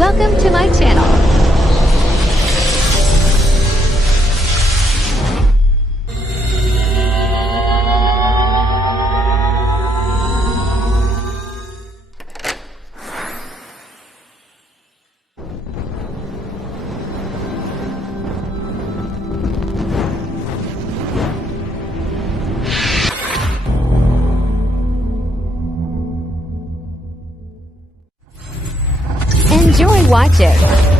Welcome to my channel. Enjoy watching.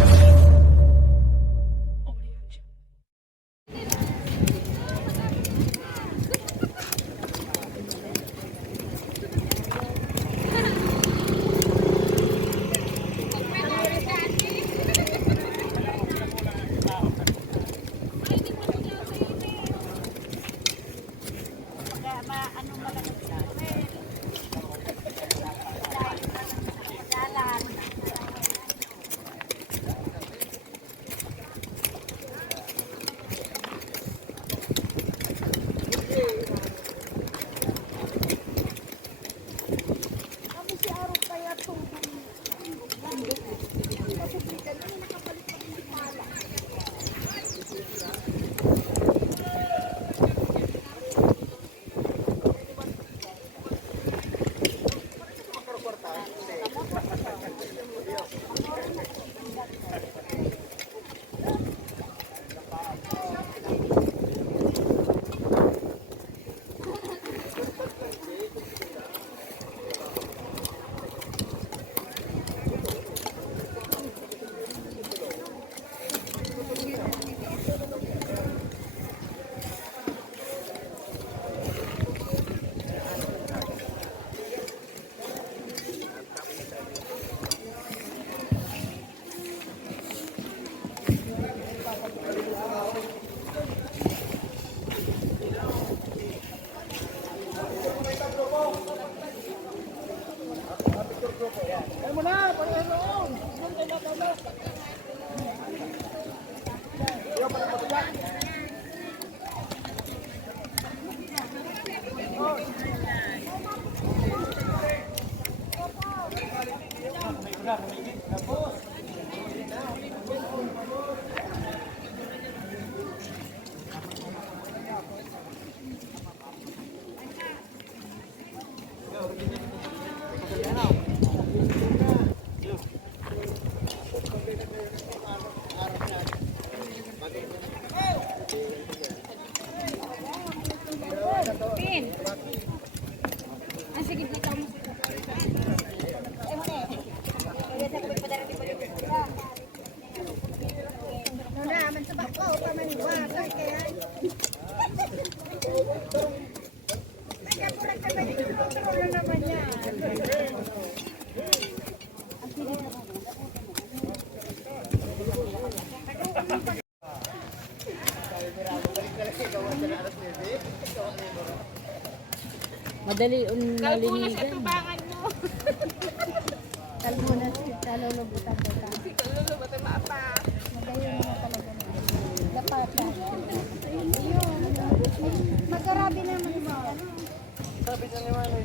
Madali Kalbunas malinigan. at tubangan mo. Kalmunas, kalulubutan ko ka. Si kalulubot ay maapa. Magayon mo talaga na. Dapat lang. Ayun. Magarabi naman mo. Sabi niya naman eh.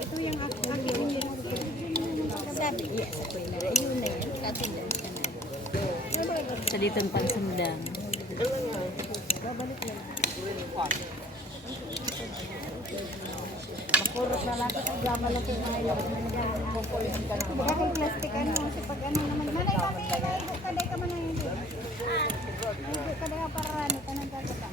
Ito yung aking sabi. Yes, ako yun. Ayun na yan. Katindan ka na. Sa ditong pansandang. Makurot na lang ito. Gama lang ito. Baka kung plastic ano. Kasi pag ano naman. Manay kami. Naigo ka day ka man ang hindi. Naigo ka day ka para rani. Tanang kagata.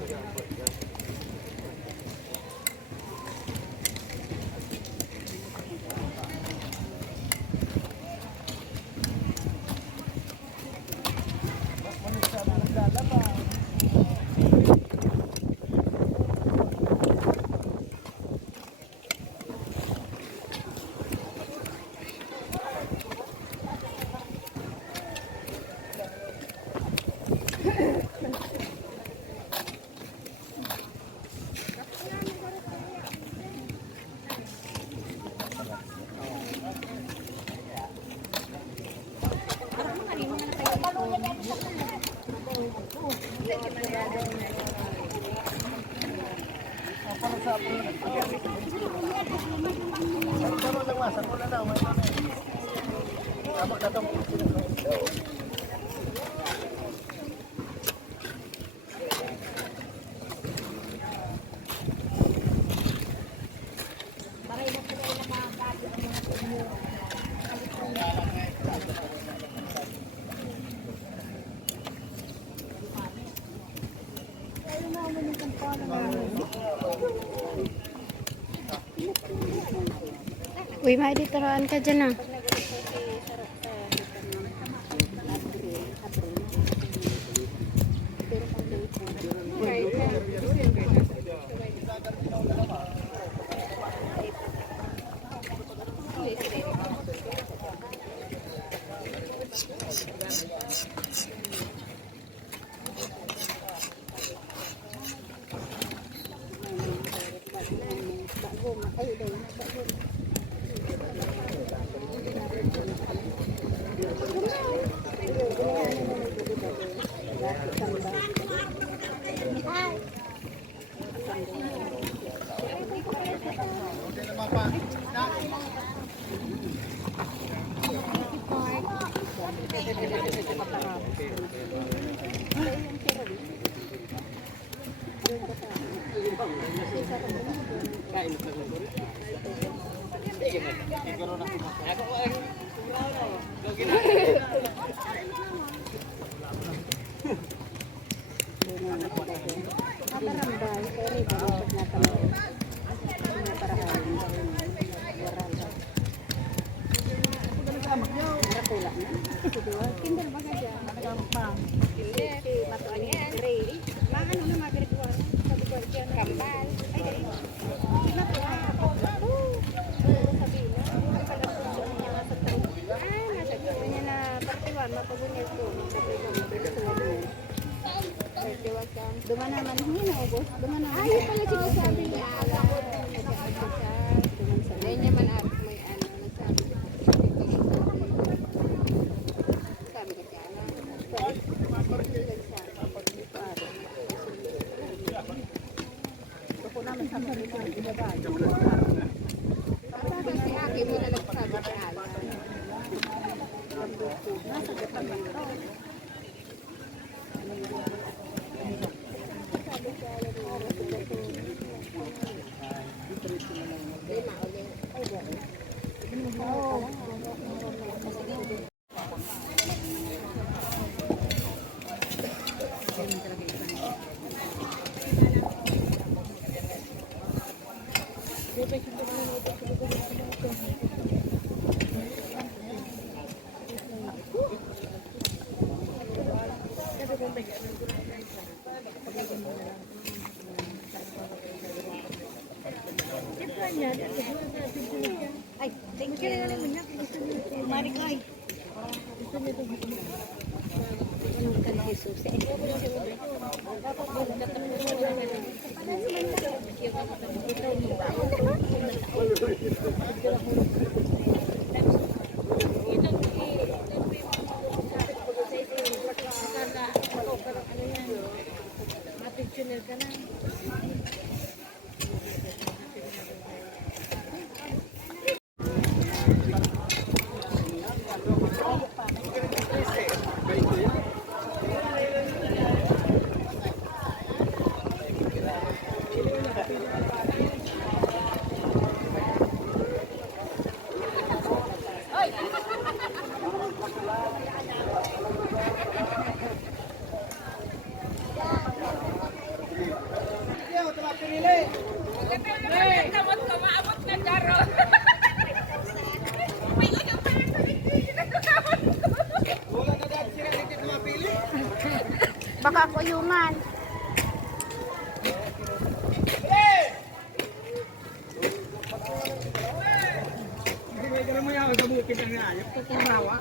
Sa mula na, may ano. Tama na itong Uy, may ditaroan ka dyan ah. Duman naman, hindi na ubos. Duman naman. Ay, pala sinasabi niya. Ayun naman may ano, nagsabi. Sabi ka siya, Ako naman sa sarili. sabi si Aki mo na nagsabi kay Ala. Nasa Japan lang ito. Ay, thank you. Marikoy. Anong ka na Jesus? Baka kuyungan. Hindi mo yan, sa bukid ang ayap. Ito rawa.